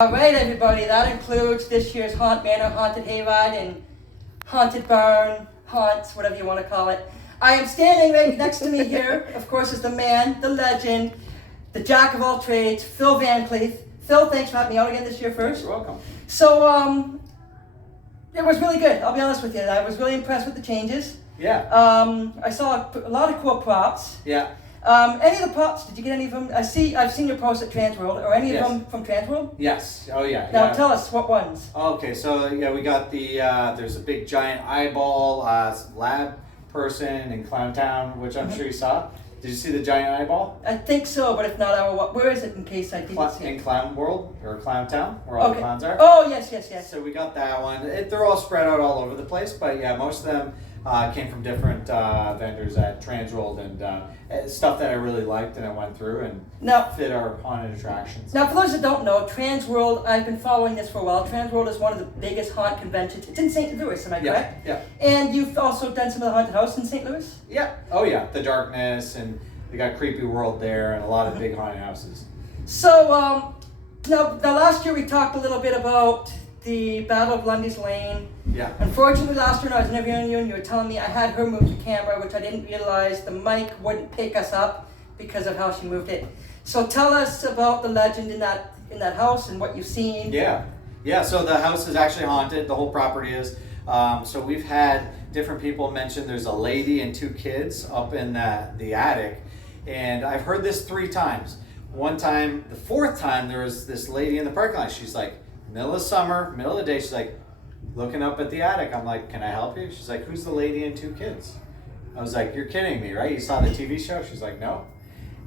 All right, everybody, that includes this year's Haunt Manor Haunted Hayride and Haunted Barn, Haunts, whatever you want to call it. I am standing right next to me here, of course, is the man, the legend, the jack of all trades, Phil Van Kleef. Phil, thanks for having me out again this year first. You're welcome. So, it was really good, I'll be honest with you. I was really impressed with the changes. Yeah. I saw a lot of cool props. Yeah. Any of the props, did you get any of them? I've seen your post at Transworld. Are any of them from Transworld? Yes. Oh yeah. Now yeah. tell us, what ones? Okay, so yeah, we got the there's a big giant eyeball lab person in Clown Town, which I'm sure you saw. Did you see the giant eyeball? I think so, but if not, I will. Where is it in case I didn't see it? In Clown World or Clown Town, where all the clowns are. Oh yes. So we got that one. They're all spread out all over the place, but yeah, most of them came from different vendors at Transworld and stuff that I really liked, and I went through and fit our haunted attractions. Now, for those that don't know, Transworld, I've been following this for a while. Transworld is one of the biggest haunt conventions. It's in St. Louis, am I correct? Yeah. And you've also done some of the haunted house in St. Louis? Yeah. Oh yeah, the Darkness, and we got Creepy World there, and a lot of big haunted houses. So, now last year we talked a little bit about the Battle of Lundy's Lane. Yeah. Unfortunately, last year when I was interviewing you and you were telling me I had her move the camera, which I didn't realize the mic wouldn't pick us up because of how she moved it. So tell us about the legend in that house and what you've seen. Yeah. So the house is actually haunted. The whole property is. So we've had different people mention there's a lady and two kids up in the attic, and I've heard this 3 times. One time, the 4th time, there was this lady in the parking lot. She's like, middle of summer, middle of the day, she's like looking up at the attic. I'm like, can I help you? She's like, who's the lady and 2 kids? I was like, you're kidding me, right? You saw the TV show? She's like, no.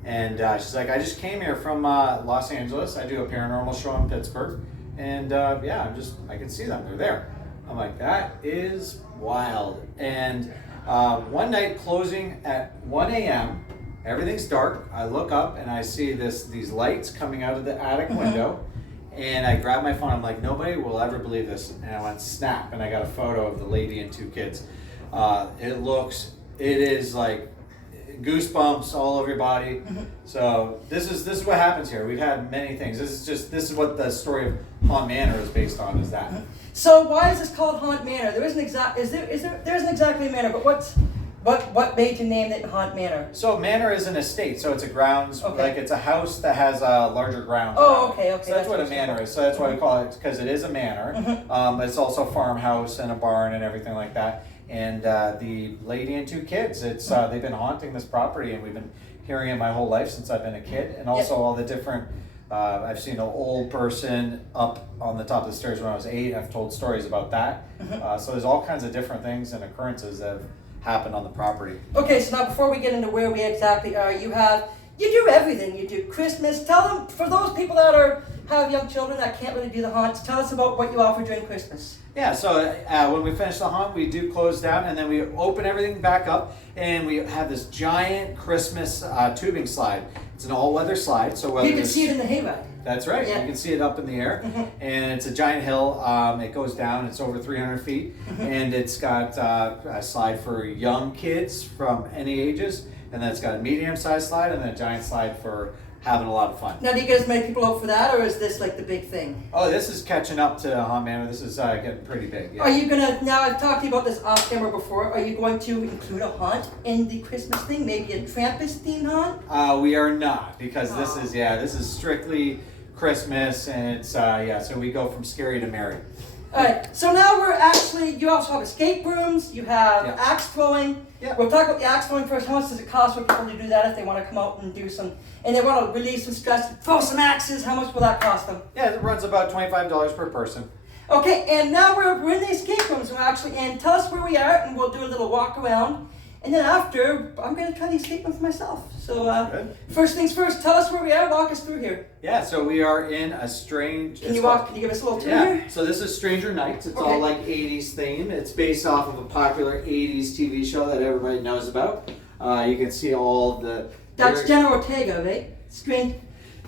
And she's like, I just came here from Los Angeles. I do a paranormal show in Pittsburgh. And yeah, I can see them. They're there. I'm like, that is wild. And one night closing at 1 a.m., everything's dark. I look up and I see these lights coming out of the attic window. And I grabbed my phone. I'm like, nobody will ever believe this. And I went snap, and I got a photo of the lady and 2 kids. It is like goosebumps all over your body. So this is what happens here. We've had many things. This is what the story of Haunt Manor is based on. Is that? So why is this called Haunt Manor? There isn't exactly a manor, but what made you name it Haunt Manor? So Manor is an estate, so it's a grounds, like it's a house that has a larger grounds. Oh, okay. So that's what a manor is. So that's why we call it, because it is a manor. It's also a farmhouse and a barn and everything like that. And the lady and 2 kids, they've been haunting this property, and we've been hearing it my whole life since I've been a kid. And also all the different, I've seen an old person up on the top of the stairs when I was 8. I've told stories about that. So there's all kinds of different things and occurrences that have happened on the property. Okay, so now before we get into where we exactly are, you do everything. You do Christmas. Tell them, for those people that have young children that can't really do the haunts, tell us about what you offer during Christmas. Yeah, so when we finish the haunt, we do close down, and then we open everything back up, and we have this giant Christmas tubing slide. It's an all-weather slide, so whether you can see it in the hayride. That's right. Yeah. You can see it up in the air, and it's a giant hill. It goes down. It's over 300 feet, and it's got a slide for young kids from any ages, and then it's got a medium-sized slide, and then a giant slide for having a lot of fun. Now, do you get as many people out for that, or is this like the big thing? Oh, this is catching up to Haunt Manor. This is getting pretty big. Yeah. Are you gonna, now I've talked to you about this off camera before, are you going to include a haunt in the Christmas thing? Maybe a Krampus themed haunt? We are not, because this is strictly Christmas, and it's, so we go from scary to merry. Alright, so now you also have escape rooms, you have axe throwing. Yeah. We'll talk about the axe throwing first. How much does it cost for people to do that if they want to come out and do and they want to release some stress, throw some axes? How much will that cost them? Yeah, it runs about $25 per person. Okay, and now we're in the escape rooms. And tell us where we are, and we'll do a little walk around. And then after, I'm going to try the escape room for myself. So first things first, tell us where we are, walk us through here. Yeah, so we are in a strange... Can you give us a little tour here? So this is Stranger Nights. It's all like 80s theme. It's based off of a popular 80s TV show that everybody knows about. You can see all the... That's Jenna Ortega, right? Strange...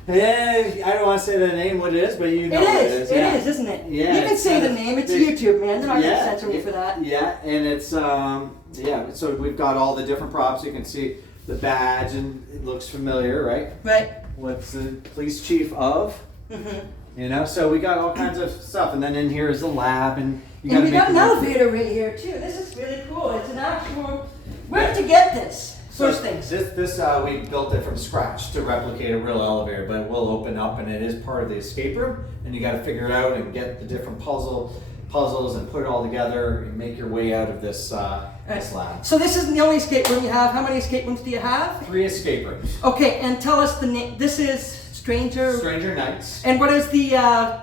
I don't want to say the name, what it is, but you know what it is. It is, isn't it? Yeah, you can say the name. It's YouTube, man. They're not going to censor me for that. Yeah, and it's, so we've got all the different props. You can see the badge, and it looks familiar, right? Right. What's the police chief of? You know, so we got all kinds of stuff, and then in here is the lab, and you And we make got an your- elevator right here too. This is really cool. It's an actual. Where did you get this? First things. This we built it from scratch to replicate a real elevator, but it will open up, and it is part of the escape room, and you got to figure it out and get the different puzzles and put it all together and make your way out of this this lab. So this isn't the only escape room you have. How many escape rooms do you have? 3 escape rooms. Okay, and tell us the name. This is Stranger Nights. And what is the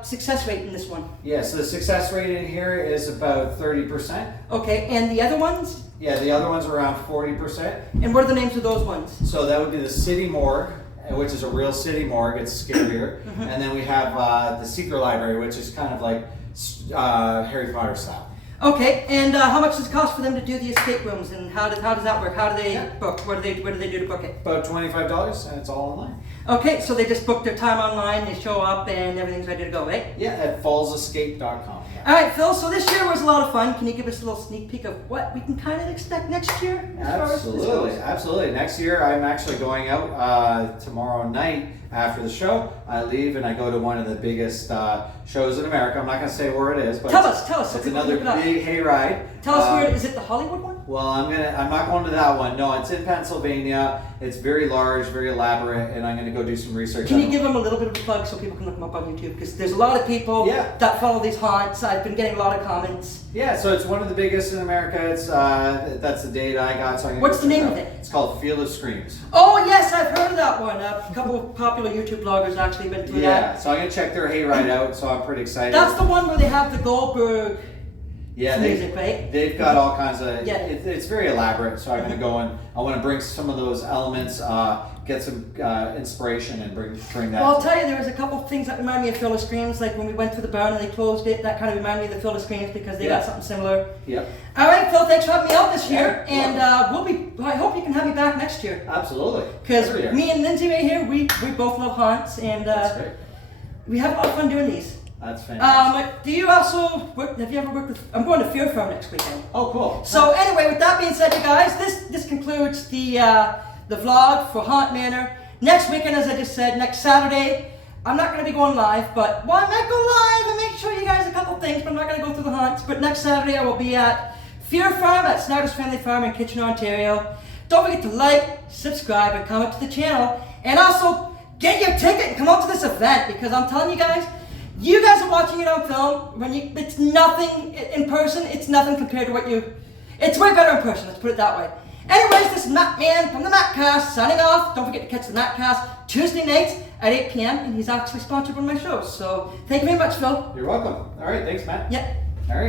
success rate in this one? Yeah, so the success rate in here is about 30%. Okay, and the other ones? Yeah, the other ones are around 40%. And what are the names of those ones? So that would be the City Morgue, which is a real city morgue. It's scarier. And then we have the Secret Library, which is kind of like Harry Potter style. Okay, and how much does it cost for them to do the escape rooms, and how does that work? How do they book? What do they do to book it? About $25, and it's all online. Okay, so they just book their time online, they show up, and everything's ready to go, right? Yeah, at fallsescape.com. All right, Phil, so this year was a lot of fun. Can you give us a little sneak peek of what we can kind of expect next year? Absolutely. Next year, I'm actually going out tomorrow night after the show. I leave and I go to one of the biggest shows in America. I'm not going to say where it is, but tell us. It's another big hayride. Tell us where. Is it the Hollywood one? Well, I'm not going to that one. No, it's in Pennsylvania. It's very large, very elaborate, and I'm going to go do some research. Can you give them a little bit of a plug so people can look them up on YouTube? Because there's a lot of people that follow these haunts. I've been getting a lot of comments. Yeah, so it's one of the biggest in America. It's that's the date I got. So what's the name of it? It's called Field of Screams. Oh yes, I've heard of that one. A couple of popular YouTube bloggers actually been through that. Yeah, so I'm gonna check their hayride out. So I'm pretty excited. That's the one where they have the Goldberg. Yeah, music, right? They've got all kinds of. Yeah. It's very elaborate. So I'm gonna go and I want to bring some of those elements, get some inspiration, and bring that. Well, I'll tell you, there was a couple of things that remind me of Phil of Screams, like when we went through the barn and they closed it. That kind of reminded me of the Phil of Screams because they got something similar. Yep. All right, Phil, thanks for having me out this year, Yeah, and I hope you can have me back next year. Absolutely. Because me and Lindsay right here, we both love haunts, and That's great. we have a lot of fun doing these. That's fantastic. Do you also work? Have you ever worked with? I'm going to Fear Farm next weekend. Oh, cool. So anyway, with that being said, you guys, this concludes the vlog for Haunt Manor. Next weekend, as I just said, next Saturday, I'm not going to be going live, but I might go live and make show you guys a couple things, but I'm not going to go through the haunts. But next Saturday, I will be at Fear Farm at Snyder's Family Farm in Kitchener, Ontario. Don't forget to like, subscribe, and comment to the channel, and also get your ticket and come out to this event because I'm telling you guys are watching it on film. It's nothing in person. It's nothing compared to it's way better in person. Let's put it that way. Anyways, this is Matt Man from the Mattcast signing off. Don't forget to catch the Mattcast Tuesday nights at 8 p.m. and he's actually sponsored one of my shows. So thank you very much, Phil. You're welcome. All right, thanks, Matt. Yep. All right.